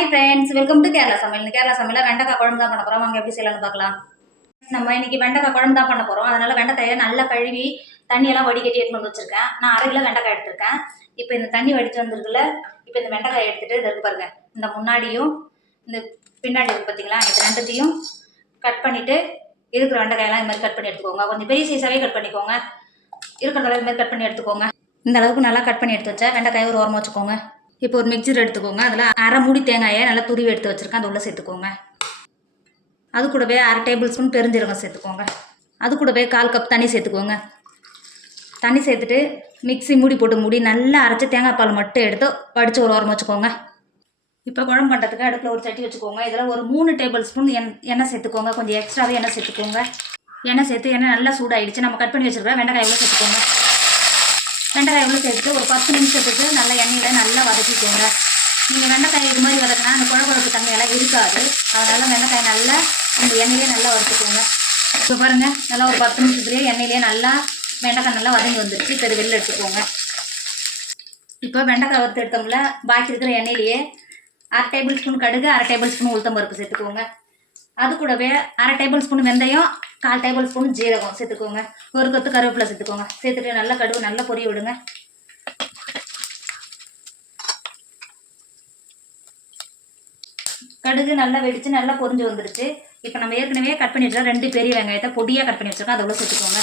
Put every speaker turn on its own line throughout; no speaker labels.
Hi friends welcome to Kerala சமையல் கேரளா சமையலில் வெண்டைக்காய் குழம்பு தான் பண்ண போகிறோம் வாங்க எப்படி செய்யலாம்னு பார்க்கலாம். நம்ம இன்னைக்கு வெண்டைக்காய் குழம்பு தான் பண்ண போகிறோம் அதனால் வெண்டைக்காயை நல்லா கழுவி தண்ணியெல்லாம் வடிகட்டி எடுத்து வந்து வச்சுருக்கேன். நான் அரை கிலோ வெண்டைக்காய் எடுத்திருக்கேன். இப்போ இந்த தண்ணி வடித்து வந்திருக்குல்ல இப்போ இந்த வெண்டைக்காய் எடுத்துகிட்டு இதை பாருங்க. இந்த முன்னாடியும் இந்த பின்னாடி இருக்கு பார்த்தீங்களா இது ரெண்டுத்தையும் கட் பண்ணிவிட்டு இருக்கிற வெண்டைக்காயெல்லாம் இது மாதிரி கட் பண்ணி எடுத்துக்கோங்க. கொஞ்சம் பெரிய சைஸாகவே கட் பண்ணிக்கோங்க. இருக்கிறதெல்லாம் இது மாதிரி கட் பண்ணி எடுத்துக்கோங்க. இந்த அளவுக்கு நல்லா கட் பண்ணி எடுத்து வச்சா வெண்டைக்காயை ஒரு ஓரமாக வச்சுக்கோங்க. இப்போ ஒரு மிக்சர் எடுத்துக்கோங்க. அதில் அரை மூடி தேங்காயை நல்லா துருவி எடுத்து வச்சுருக்கேன். அது உள்ளே சேர்த்துக்கோங்க. அது கூடவே அரை டேபிள் ஸ்பூன் பெருஞ்சீரகம் சேர்த்துக்கோங்க. அது கூடவே கால் கப் தண்ணி சேர்த்துக்கோங்க. தண்ணி சேர்த்துட்டு மிக்ஸி மூடி போட்டு மூடி நல்லா அரைச்சி தேங்காய் பால் மட்டும் எடுத்து வடித்து ஒரு ஓரமாக வச்சுக்கோங்க. இப்போ குழம்பு பண்ணுறதுக்கு அடுப்பில் ஒரு சட்டி வச்சுக்கோங்க. இதில் ஒரு மூணு டேபிள் ஸ்பூன் எண் எண்ணெய் சேர்த்துக்கோங்க. கொஞ்சம் எக்ஸ்ட்ராவே எண்ணெய் சேர்த்துக்கோங்க. எண்ணெய் சேர்த்து எண்ணெய் நல்லா சூடாயிடுச்சு. நம்ம கட் பண்ணி வச்சுருக்கோம் வெண்டைக்காய் எவ்வளோ சேர்த்துக்கோங்க. வெண்டைக்காய் எவ்வளோ சேர்த்து ஒரு பத்து நிமிஷத்துக்கு நல்லா எண்ணெயில் நல்லா வதக்கிக்கோங்க. நீங்கள் வெண்டைக்காய் இது மாதிரி வதக்கினா அந்த குழம்புக்கு தண்ணியெல்லாம் இருக்காது. அதனால் வெண்டைக்காய் நல்லா இந்த எண்ணெயிலே நல்லா வறுத்துக்கோங்க இப்போ பாருங்கள் நல்லா ஒரு பத்து நிமிஷத்துலேயே எண்ணெயிலே நல்லா வெண்டைக்காய் நல்லா வதங்கி வந்துடுச்சு இப்போ இது வெளில எடுத்துக்கோங்க. இப்போ வெண்டைக்காய் வறுத்து எடுத்தோம்ல பாக்கி இருக்கிற எண்ணெயிலேயே அரை டேபிள் ஸ்பூன் கடுகு அரை டேபிள் ஸ்பூன் உளுத்தம் பருப்பு சேர்த்துக்கோங்க. அது கூடவே அரை டேபிள் ஸ்பூன் வெந்தயம் கால் டேபிள் ஸ்பூன் ஜீரகம் சேர்த்துக்கோங்க. ஒரு கொத்து கருவேப்பிலை சேர்த்துக்கோங்க. சேர்த்துட்டு நல்லா கடுகு நல்லா பொரிய விடுங்க. கடுகு நல்லா வெடிச்சு நல்லா பொரிஞ்சு வந்துருச்சு. இப்போ நம்ம ஏற்கனவே கட் பண்ணி வச்சுருக்கோம் ரெண்டு பெரிய வெங்காயத்தை பொடியாக கட் பண்ணி வச்சிருக்கோம். அதை உள்ள சேர்த்துக்கோங்க.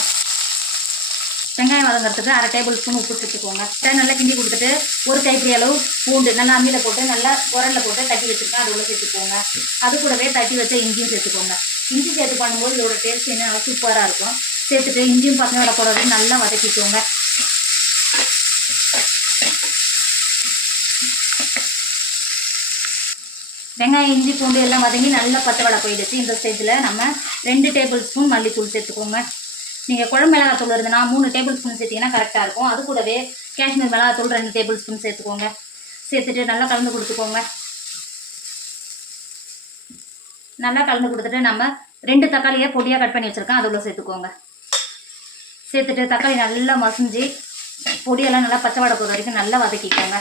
வெங்காயம் வதங்கிறதுக்கு அரை டேபிள் ஸ்பூன் உப்பு சேர்த்துக்கோங்க. நல்லா கிண்டி கொடுத்துட்டு ஒரு கைப்பிடி அளவு பூண்டு நல்லா அம்மியில் போட்டு நல்லா உரலில் போட்டு தட்டி வச்சுருக்கேன். அது உள்ள சேர்த்துக்கோங்க. அது கூடவே தட்டி வச்ச இஞ்சியும் சேர்த்துக்கோங்க. இஞ்சி சேர்த்து பண்ணும்போது இதோட டேஸ்ட் என்ன நல்லா சூப்பராக இருக்கும். சேர்த்துட்டு இஞ்சியும் பச்சை மிளகா நல்லா வதக்கிக்கோங்க. வெங்காயம் இஞ்சி பூண்டு எல்லாம் வதங்கி நல்லா பச்சை வடை போயிடுச்சு. இந்த ஸ்டேஜில் நம்ம ரெண்டு டேபிள் ஸ்பூன் மல்லித்தூள் சேர்த்துக்கோங்க. நீங்கள் குழம்பு மிளகாத்தூள் இருந்ததுன்னா மூணு டேபிள் ஸ்பூன் சேர்த்திங்கன்னா கரெக்டாக இருக்கும். அது கூடவே காஷ்மீர் மிளகாத்தூள் ரெண்டு டேபிள் ஸ்பூன் சேர்த்துக்கோங்க. சேர்த்துட்டு நல்லா கலந்து கொடுத்துக்கோங்க. நல்லா கலந்து கொடுத்துட்டு நம்ம ரெண்டு தக்காளியை பொடியாக கட் பண்ணி வச்சுருக்கோம் அதுக்குள்ளே சேர்த்துக்கோங்க. சேர்த்துட்டு தக்காளி நல்லா மசிஞ்சு பொடியெல்லாம் நல்லா பச்சை வடை போகிற வரைக்கும் நல்லா வதக்கிக்கோங்க.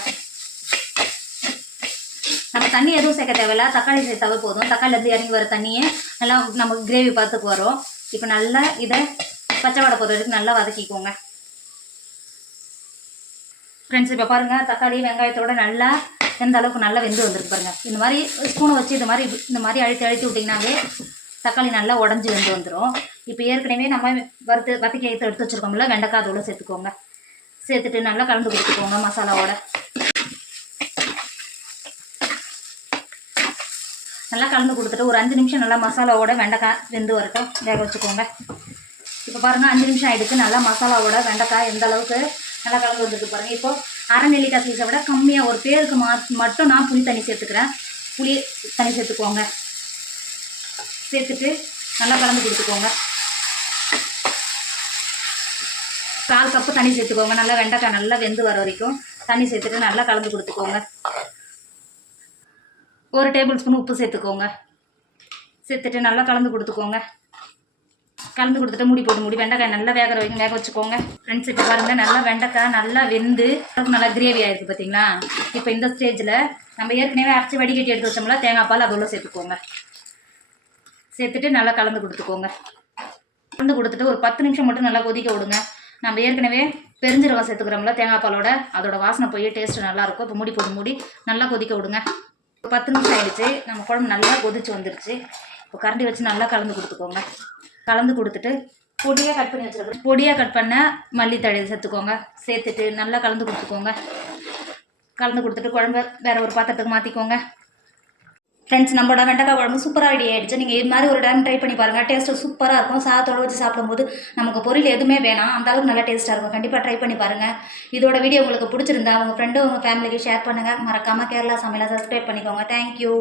நம்ம தண்ணி எதுவும் சேர்க்க தேவையில்ல. தக்காளி சேர்த்தாவே போதும். தக்காளிலேருந்து இறங்கி வர தண்ணியை நல்லா நமக்கு கிரேவி பார்த்துக்கு வரும். இப்போ நல்லா இதை பச்சை வடை வரைக்கும் நல்லா வதக்கிக்கோங்க. ஃப்ரெண்ட்ஸ் இப்போ பாருங்கள் தக்காளி வெங்காயத்தோட நல்லா எந்த அளவுக்கு நல்லா வெந்து வந்திருக்கு பாருங்கள் இந்த மாதிரி ஸ்பூனை வச்சு இந்த மாதிரி இந்த மாதிரி அழுத்தி அழுத்தி விட்டிங்கனாவே தக்காளி நல்லா உடஞ்சி வெந்து வந்துடும் இப்போ ஏற்கனவே நம்ம வறுத்து வதக்கி எடுத்து எடுத்து வச்சுருக்கோம்ல வெண்டைக்காய் அதோட சேர்த்துக்கோங்க. சேர்த்துட்டு நல்லா கலந்து கொடுத்துக்கோங்க மசாலாவோட. நல்லா கலந்து கொடுத்துட்டு ஒரு அஞ்சு நிமிஷம் நல்லா மசாலாவோட வெண்டைக்காய் வெந்து வரட்டும். வேக வச்சுக்கோங்க. இப்போ பாருங்கள் அஞ்சு நிமிஷம் ஆகிடுச்சு நல்லா மசாலாவோட வெண்டைக்காய் எந்த அளவுக்கு நல்லா கலந்து வந்துருக்கு பாருங்கள் இப்போது அரை நெல்லிக்காய் விட கம்மியாக ஒரு பேருக்கு மா மட்டும் நான் புளி தண்ணி சேர்த்துக்கிறேன். புளி தண்ணி சேர்த்துக்கோங்க. சேர்த்துட்டு நல்லா கலந்து கொடுத்துக்கோங்க. கால் கப்பு தண்ணி சேர்த்துக்கோங்க. நல்லா வெண்டைக்காய் நல்லா வெந்து வர வரைக்கும் தண்ணி சேர்த்துட்டு நல்லா கலந்து கொடுத்துக்கோங்க. ஒரு டேபிள் ஸ்பூன் உப்பு சேர்த்துக்கோங்க. சேர்த்துட்டு நல்லா கலந்து கொடுத்துக்கோங்க. கலந்து கொடுத்துட்டு மூடி போட்டு மூடி வெண்டைக்காய் நல்லா வேகிற வரைக்கும் வேக வச்சுக்கோங்க. ஃப்ரெண்ட்ஸ் இப்போ பாருங்கள் நல்லா வெண்டைக்காய் நல்லா வெந்து நல்லா கிரேவி ஆயிருக்கு பார்த்தீங்களா இப்போ இந்த ஸ்டேஜில் நம்ம ஏற்கனவே அரைச்சி வடிகட்டி எடுத்து வச்சோம்ல தேங்காய் பால் அதோட சேர்த்துக்கோங்க. சேர்த்துட்டு நல்லா கலந்து கொடுத்துக்கோங்க. கலந்து கொடுத்துட்டு ஒரு பத்து நிமிஷம் மட்டும் நல்லா கொதிக்க விடுங்க. நம்ம ஏற்கனவே பெருஞ்சீரகம் சேர்த்துக்கிறோம்ல தேங்காய் பாலோட அதோட வாசனை போய் டேஸ்ட் நல்லாயிருக்கும் இப்போ மூடி போட்டு மூடி நல்லா கொதிக்க விடுங்க. ஒரு பத்து நிமிஷம் ஆயிடுச்சு நம்ம குழம்பு நல்லா கொதிச்சு வந்துருச்சு. இப்போ கரண்டி வச்சு நல்லா கலந்து கொடுத்துக்கோங்க. கலந்து கொடுத்துட்டு பொடியாக கட் பண்ணி வச்சுருக்கோம் பொடியாக கட் பண்ண மல்லித்தழை சேர்த்துக்கோங்க. சேர்த்துட்டு நல்லா கலந்து கொடுத்துக்கோங்க. கலந்து கொடுத்துட்டு குழம்பு வேறு ஒரு பாத்திரத்துக்கு மாற்றிக்கோங்க ஃப்ரெண்ட்ஸ் நம்மளோட வெண்டைக்காய் குழம்பு சூப்பராக ரெடி ஆகிடுச்சு நீங்கள் இது மாதிரி ஒரு டைம் ட்ரை பண்ணி பாருங்கள் டேஸ்ட்டு சூப்பராக இருக்கும். சாதத்தோடு வச்சு சாப்பிடும்போது நமக்கு பொருள் எதுவுமே வேணாம். அந்த அளவுக்கு நல்லா டேஸ்ட்டாக இருக்கும். கண்டிப்பாக ட்ரை பண்ணி பாருங்கள் இதோட வீடியோ உங்களுக்கு பிடிச்சிருந்தா உங்கள் ஃப்ரெண்டு உங்கள் ஃபேமிலிக்கு ஷேர் பண்ணுங்கள் மறக்காமல் கேரளா சமையலை சப்ஸ்கிரைப் பண்ணிக்கோங்க. தேங்க்யூ